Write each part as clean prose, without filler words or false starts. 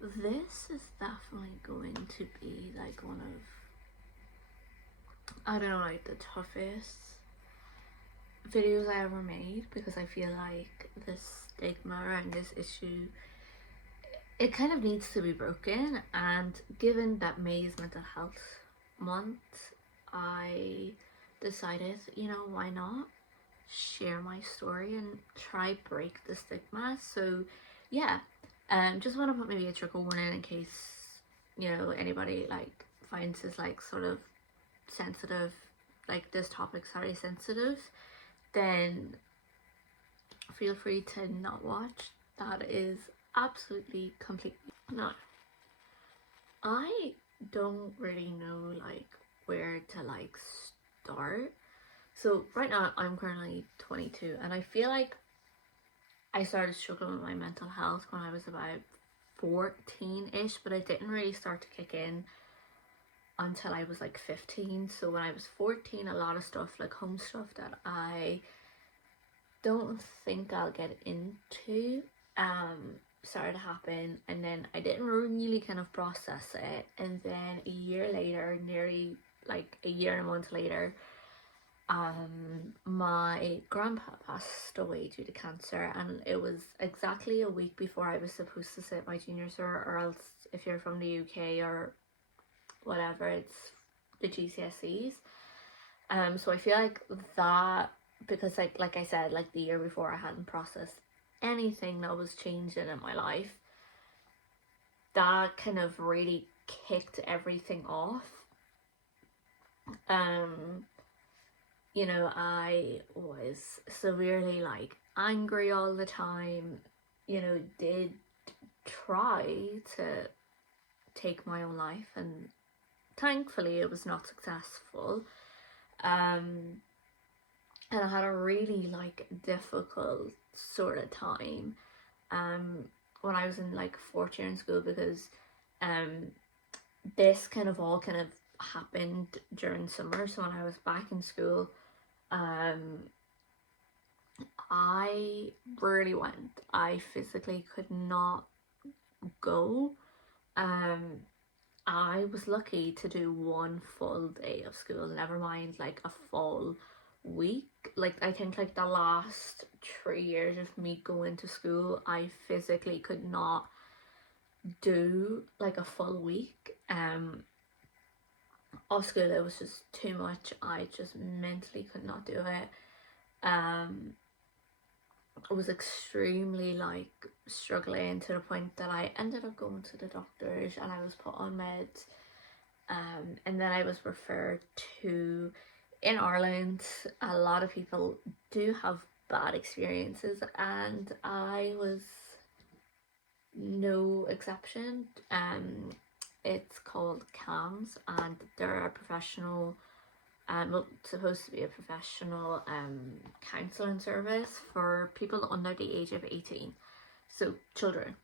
this is definitely going to be like one of, I don't know, like the toughest videos I ever made, because I feel like this stigma around this issue, it kind of needs to be broken. And given that May is mental health month, I decided, why not share my story and try break the stigma. So yeah, just want to put maybe a trigger warning in case anybody like finds this like sort of sensitive, like this topic's very sensitive, then feel free to not watch. That is absolutely completely not. I don't really know like where to like start. So right now I'm currently 22, and I feel like I started struggling with my mental health when I was about 14-ish, but it didn't really start to kick in until I was like 15. So when I was 14, a lot of stuff, like home stuff that I don't think I'll get into, started to happen, and then I didn't really kind of process it. And then a year later, nearly like a year and a month later, my grandpa passed away due to cancer, and it was exactly a week before I was supposed to sit my junior cert, or else if you're from the UK or whatever, it's the GCSEs. So I feel like that, because like I said, like the year before I hadn't processed anything that was changing in my life, that kind of really kicked everything off. I was severely like angry all the time, did try to take my own life, and thankfully it was not successful. And I had a really like difficult sort of time when I was in like fourth year in school, because this kind of all kind of happened during summer. So when I was back in school, I really went. I physically could not go. I was lucky to do one full day of school, never mind like a full week. Like I think like the last 3 years of me going to school, I physically could not do like a full week of school. It was just too much. I just mentally could not do it. I was extremely like struggling, to the point that I ended up going to the doctors and I was put on meds. And then I was referred to, in Ireland, a lot of people do have bad experiences, and I was no exception. It's called CAMHS, and they're a professional, supposed to be a professional counselling service for people under the age of 18, so children.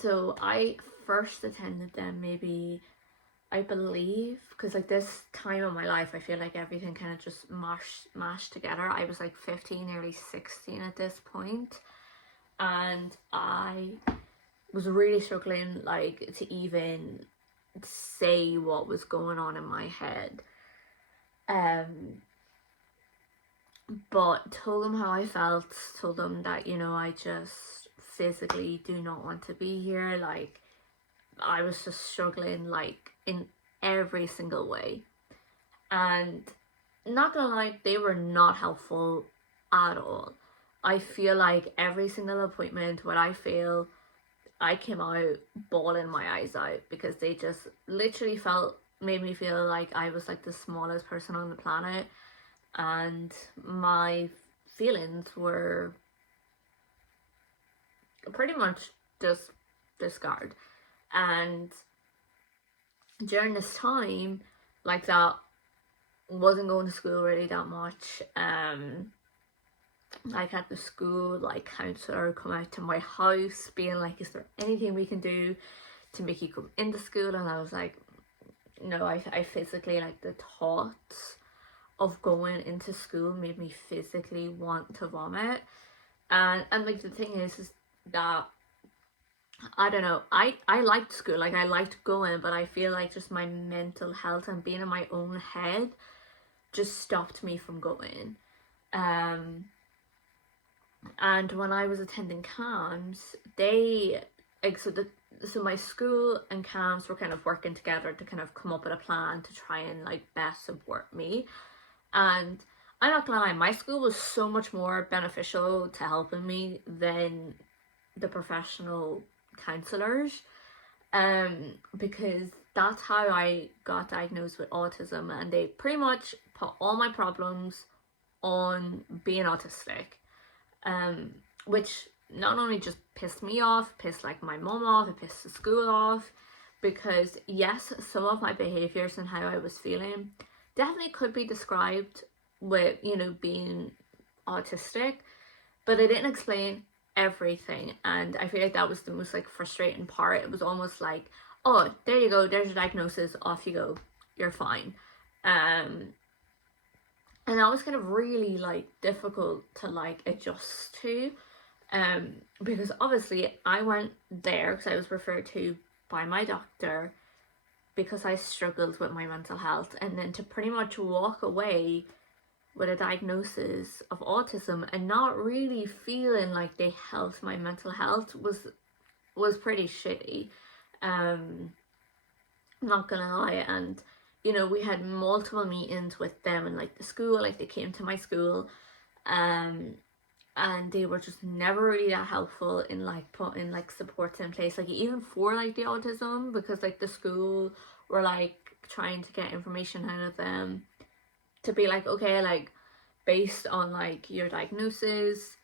So I first attended them maybe, I believe, because like this time of my life, I feel like everything kind of just mashed together. I was like 15, nearly 16 at this point, and I was really struggling like to even say what was going on in my head. But told them how I felt, told them that, I just physically do not want to be here. Like, I was just struggling, like, in every single way. And not gonna lie, they were not helpful at all. I feel like every single appointment when I failed, I came out bawling my eyes out, because they just literally made me feel like I was like the smallest person on the planet, and my feelings were pretty much just discarded. And during this time, like that, wasn't going to school really that much. Like at the school, like counselor come out to my house being like, is there anything we can do to make you come into school? And I was like, no. I physically, like, the thoughts of going into school made me physically want to vomit. And like the thing is that I don't know, I liked school, like I liked going, but I feel like just my mental health and being in my own head just stopped me from going. Um, and when I was attending camps, they like so my school and camps were kind of working together to kind of come up with a plan to try and like best support me. And I'm not gonna lie, my school was so much more beneficial to helping me than the professional counselors. Because that's how I got diagnosed with autism, and they pretty much put all my problems on being autistic. Um, which not only just pissed me off, pissed like my mom off, it pissed the school off, because yes, some of my behaviors and how I was feeling definitely could be described with, you know, being autistic, but they didn't explain everything. And I feel like that was the most like frustrating part. It was almost like, oh, there you go, there's your diagnosis, off you go, you're fine. And that was kind of really like difficult to like adjust to, because obviously I went there because I was referred to by my doctor because I struggled with my mental health, and then to pretty much walk away with a diagnosis of autism and not really feeling like they helped my mental health was pretty shitty. I'm not gonna lie. And you know, we had multiple meetings with them and like the school, like they came to my school, um and they were just never really that helpful in like putting like supports in place, like even for like the autism, because like the school were like trying to get information out of them to be like, okay, like based on like your diagnosis,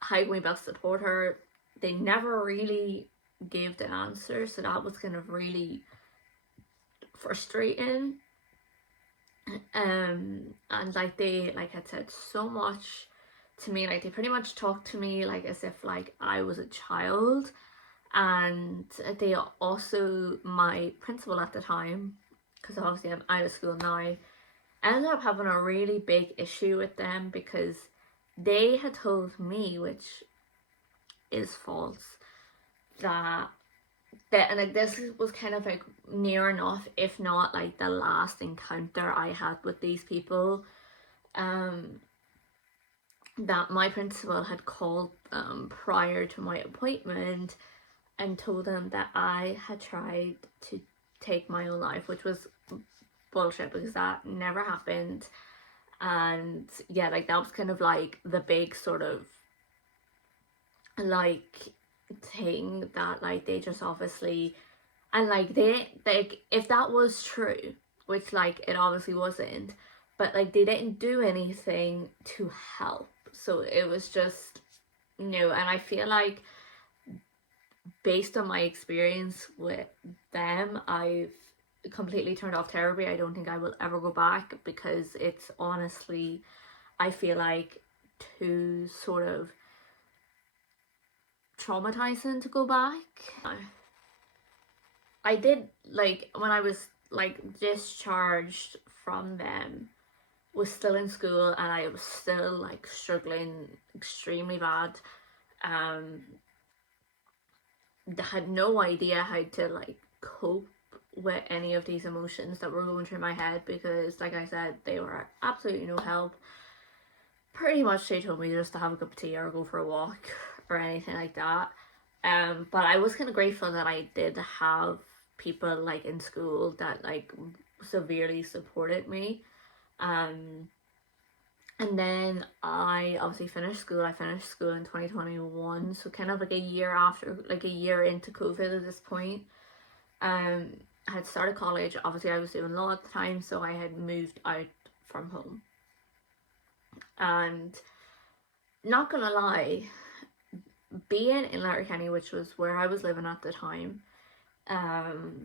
how can we best support her. They never really gave the answer, so that was kind of really frustrating. And like they like had said so much to me, like they pretty much talked to me like as if like I was a child. And they also, my principal at the time, because obviously I'm out of school now, I ended up having a really big issue with them because they had told me, which is false, that and like this was kind of like near enough, if not like the last encounter I had with these people, um that my principal had called them prior to my appointment and told them that I had tried to take my own life, which was bullshit because that never happened. And yeah, like that was kind of like the big sort of like thing that like they just obviously, and like they like, if that was true, which like it obviously wasn't, but like they didn't do anything to help. So it was just, you know, and I feel like based on my experience with them, I've completely turned off therapy. I don't think I will ever go back because it's honestly, I feel like, too sort of traumatizing to go back. I did, like when I was like discharged from them, was still in school and I was still like struggling extremely bad. Um had no idea how to like cope with any of these emotions that were going through my head because like I said, they were absolutely no help. Pretty much they told me just to have a cup of tea or go for a walk or anything like that. But I was kind of grateful that I did have people like in school that like severely supported me. And then I obviously finished school. I finished school in 2021, so kind of like a year after, like a year into COVID at this point. I had started college. Obviously, I was doing law at the time, so I had moved out from home. And not gonna lie, being in Letterkenny, which was where I was living at the time,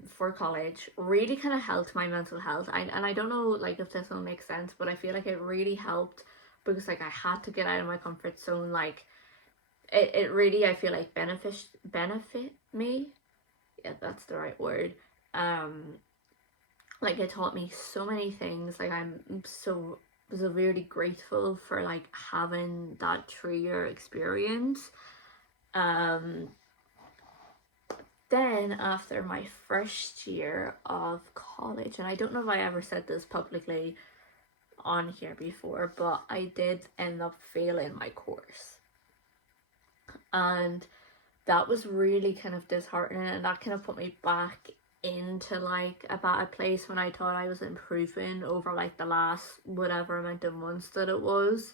for college, really kind of helped my mental health. And I don't know like if this will make sense, but I feel like it really helped because like I had to get out of my comfort zone. Like it really, I feel like benefit me. Yeah, that's the right word. Like it taught me so many things. Like I'm so severely grateful for like having that 3-year experience. then after my first year of college, and I don't know if I ever said this publicly on here before, but I did end up failing my course. And that was really kind of disheartening, and that kind of put me back into like a bad place when I thought I was improving over like the last whatever amount of months that it was.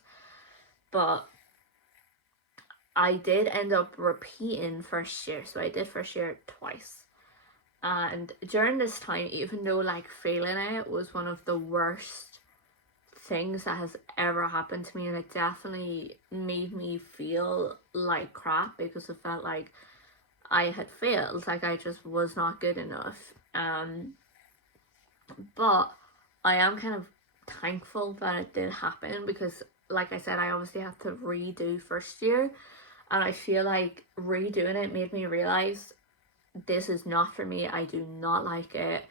But I did end up repeating first year, so I did first year twice. And during this time, even though like failing it was one of the worst things that has ever happened to me, and it definitely made me feel like crap because it felt like I had failed, like I just was not good enough. But I am kind of thankful that it did happen because, like I said, I obviously had to redo first year, and I feel like redoing it made me realize this is not for me. I do not like it.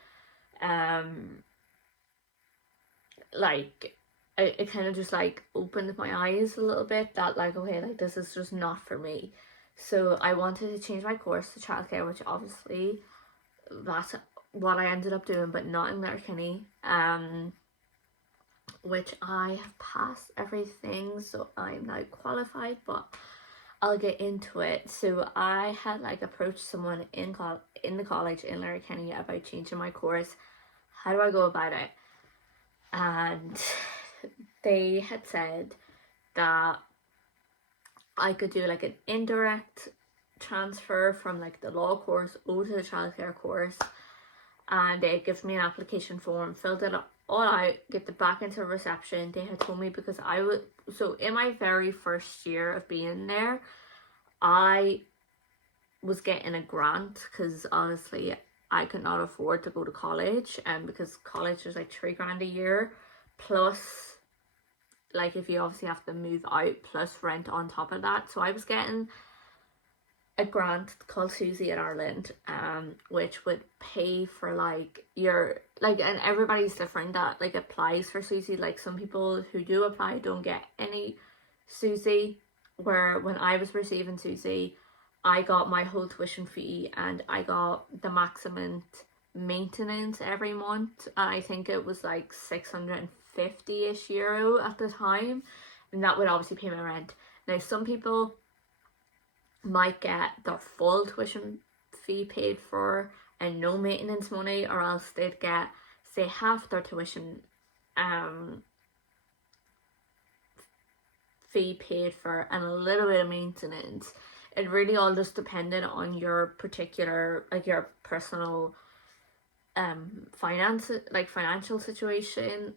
Like it kind of just like opened my eyes a little bit that like, okay, like this is just not for me. So I wanted to change my course to childcare, which obviously that's what I ended up doing, but not in Letterkenny. Which I have passed everything, so I'm now qualified, but I'll get into it. So I had like approached someone in the college in Letterkenny about changing my course. How do I go about it? And they had said that I could do like an indirect transfer from like the law course over to the childcare course, and they give me an application form, filled it all out, get it back into reception. They had told me, because I was, so in my very first year of being there, I was getting a grant because obviously I could not afford to go to college, and because college is like $3,000 a year, plus like if you obviously have to move out, plus rent on top of that. So I was getting a grant called Susie at Ireland, which would pay for like your like, and everybody's different that like applies for Susie. Like some people who do apply don't get any Susie, where when I was receiving Susie, I got my whole tuition fee and I got the maximum maintenance every month, and I think it was like 650-ish euro at the time, and that would obviously pay my rent. Now some people might get their full tuition fee paid for and no maintenance money, or else they'd get say half their tuition fee paid for and a little bit of maintenance. It really all just depended on your particular, like your personal financial situation.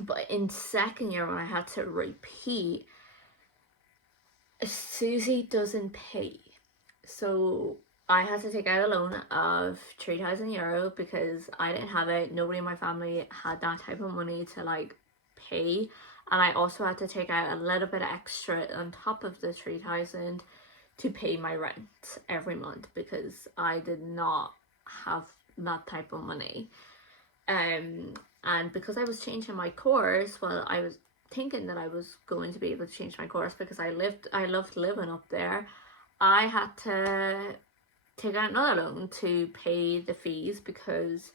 But in second year when I had to repeat, Susie doesn't pay, so I had to take out a loan of €3,000 because I didn't have it. Nobody in my family had that type of money to like pay, and I also had to take out a little bit extra on top of the 3,000 to pay my rent every month because I did not have that type of money. And because I was changing my course, well, I was thinking that I was going to be able to change my course because I loved living up there. I had to take out another loan to pay the fees because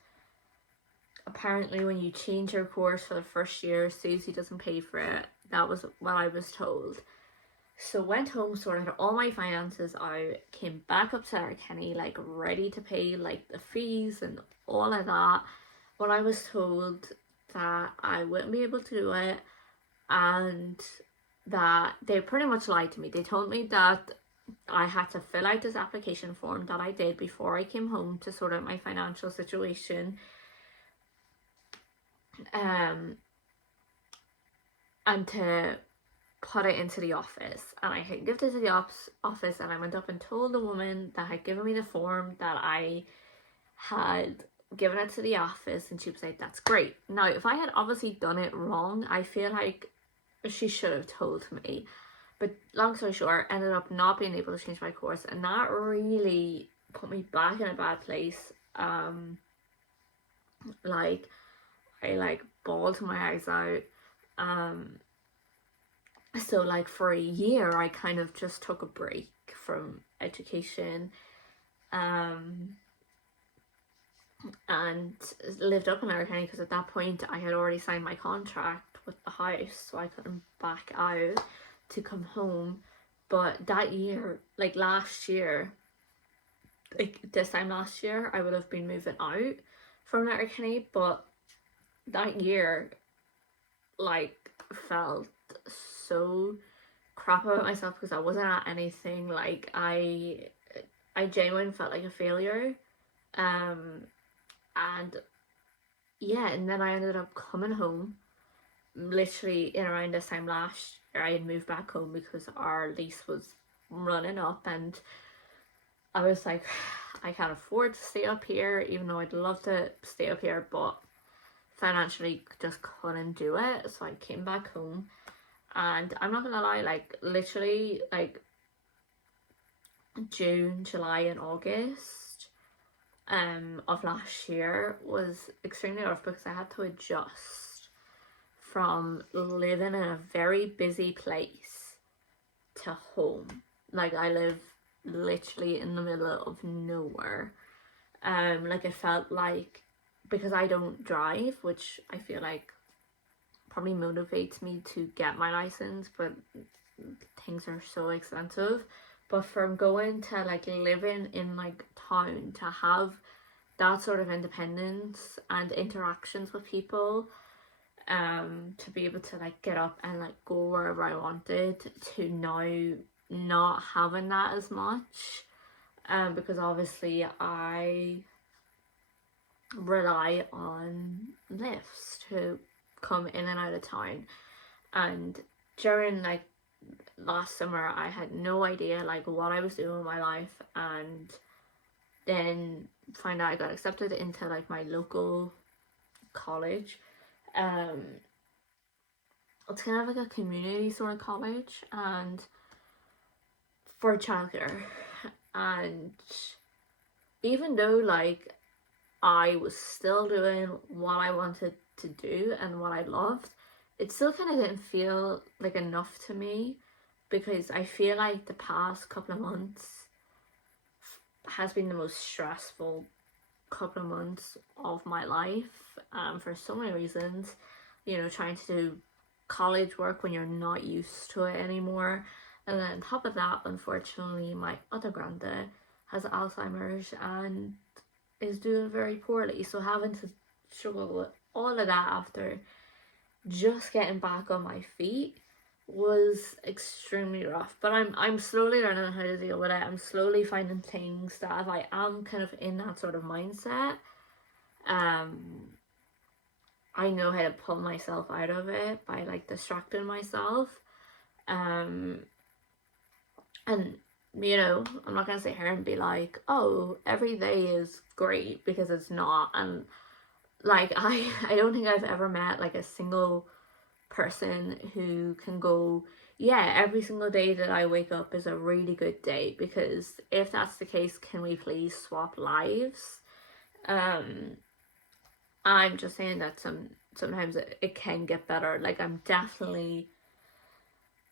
apparently when you change your course for the first year, Susie doesn't pay for it. That was what I was told. So went home, sorted all my finances out, came back up to Letterkenny, like ready to pay like the fees and all of that, when I was told that I wouldn't be able to do it, and that they pretty much lied to me. They told me that I had to fill out this application form that I did before I came home to sort out my financial situation, and to put it into the office. And I had given it to the office, and I went up and told the woman that had given me the form that I had given it to the office, and she was like, that's great. Now if I had obviously done it wrong, I feel like she should have told me. But long story short, ended up not being able to change my course, and that really put me back in a bad place. Like I like bawled my eyes out. So like for a year I kind of just took a break from education, and lived up in Letterkenny because at that point I had already signed my contract with the house, so I couldn't back out to come home. But that year, like last year, like this time last year, I would have been moving out from Letterkenny, but that year, like, felt so crap about myself because I wasn't at anything. Like, I genuinely felt like a failure. And yeah, and then I ended up coming home literally in around this time last year. I had moved back home because our lease was running up, and I was like, I can't afford to stay up here, even though I'd love to stay up here, but financially just couldn't do it. So I came back home, and I'm not gonna lie, like literally like June, July, and August of last year was extremely rough because I had to adjust from living in a very busy place to home. Like, I live literally in the middle of nowhere. Like, it felt like, because I don't drive, which I feel like probably motivates me to get my license, but things are so expensive. But from going to like living in like town to have that sort of independence and interactions with people, to be able to like get up and like go wherever I wanted, to now not having that as much, because obviously I rely on lifts to come in and out of town. And during like last summer, I had no idea like what I was doing with my life, and then find out I got accepted into like my local college. It's kind of like a community sort of college, and for childcare. And even though like I was still doing what I wanted to do and what I loved, it still kind of didn't feel like enough to me, because I feel like the past couple of months has been the most stressful couple of months of my life, for so many reasons. You know, trying to do college work when you're not used to it anymore, and then on top of that, unfortunately, my other granddad has Alzheimer's and is doing very poorly, so having to struggle with all of that after just getting back on my feet was extremely rough. But I'm slowly learning how to deal with it. I'm slowly finding things that, if I am kind of in that sort of mindset, I know how to pull myself out of it by like distracting myself. And you know, I'm not gonna sit here and be like, oh, every day is great, because it's not. And like I don't think I've ever met like a single person who can go, yeah, every single day that I wake up is a really good day, because if that's the case, can we please swap lives? I'm just saying that sometimes it can get better. Like, I'm definitely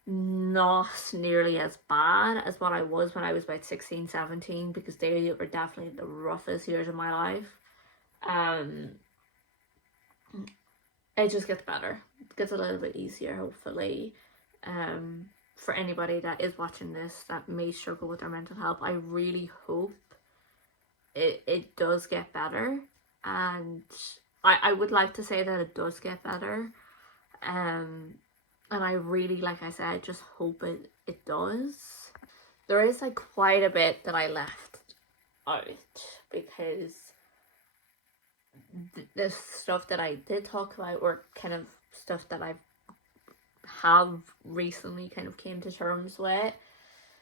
not nearly as bad as what I was when I was about 16, 17, because they were definitely the roughest years of my life. It just gets better. It gets a little bit easier, hopefully. For anybody that is watching this that may struggle with their mental health, I really hope it does get better. And I would like to say that it does get better. And I really, like I said, just hope it does. There is like quite a bit that I left out, because the stuff that I did talk about were kind of stuff that I have recently kind of came to terms with,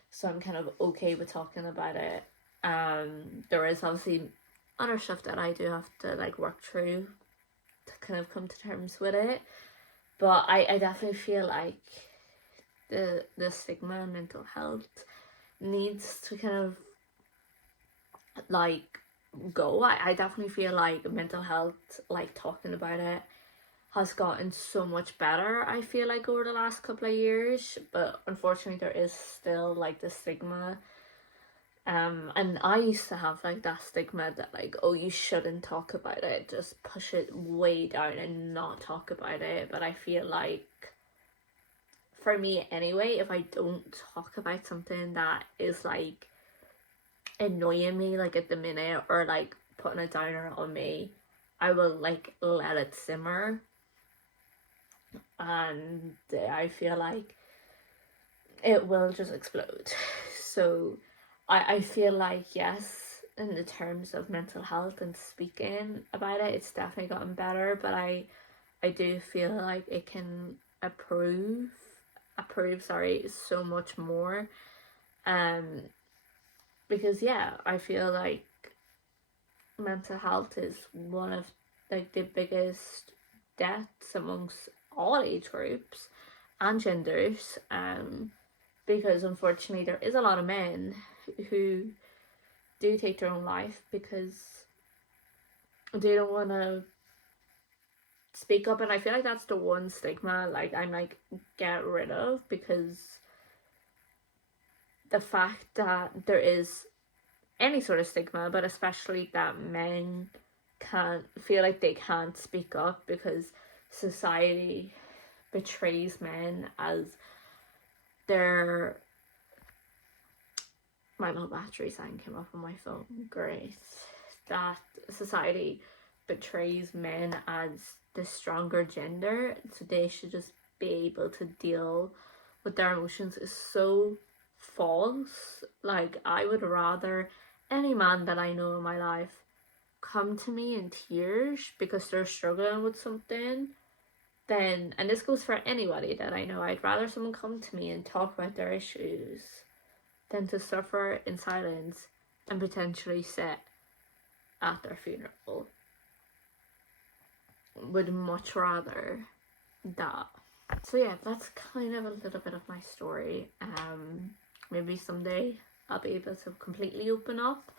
so I'm kind of okay with talking about it. There is obviously other stuff that I do have to like work through to kind of come to terms with it, but I definitely feel like the stigma in mental health needs to kind of like go. I definitely feel like mental health, like talking about it, has gotten so much better, I feel like, over the last couple of years, but unfortunately there is still like the stigma And I used to have like that stigma that like, oh, you shouldn't talk about it, just push it way down and not talk about it. But I feel like, for me anyway, if I don't talk about something that is like annoying me like at the minute, or like putting a downer on me, I will like let it simmer. And I feel like it will just explode. So I feel like, yes, in the terms of mental health and speaking about it, it's definitely gotten better, but I do feel like it can approve, sorry, so much more. Because yeah, I feel like mental health is one of like the biggest deaths amongst all age groups and genders. Because unfortunately there is a lot of men who do take their own life because they don't want to speak up, and I feel like that's the one stigma like I'm like, get rid of, because the fact that there is any sort of stigma, but especially that men can't feel like they can't speak up because society betrays men as their, my little battery sign came up on my phone, great, that society betrays men as the stronger gender, so they should just be able to deal with their emotions, is so false. Like, I would rather any man that I know in my life come to me in tears because they're struggling with something, then, and this goes for anybody that I know, I'd rather someone come to me and talk about their issues than to suffer in silence and potentially sit at their funeral. Would much rather that. So yeah, that's kind of a little bit of my story. Maybe someday I'll be able to completely open up,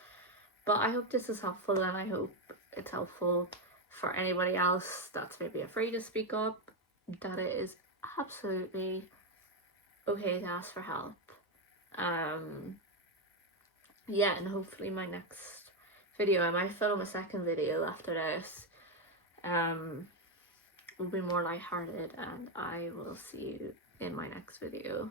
but I hope this is helpful, and I hope it's helpful for anybody else that's maybe afraid to speak up, that it is absolutely okay to ask for help. Yeah, and hopefully my next video, I might film a second video after this, will be more lighthearted, and I will see you in my next video.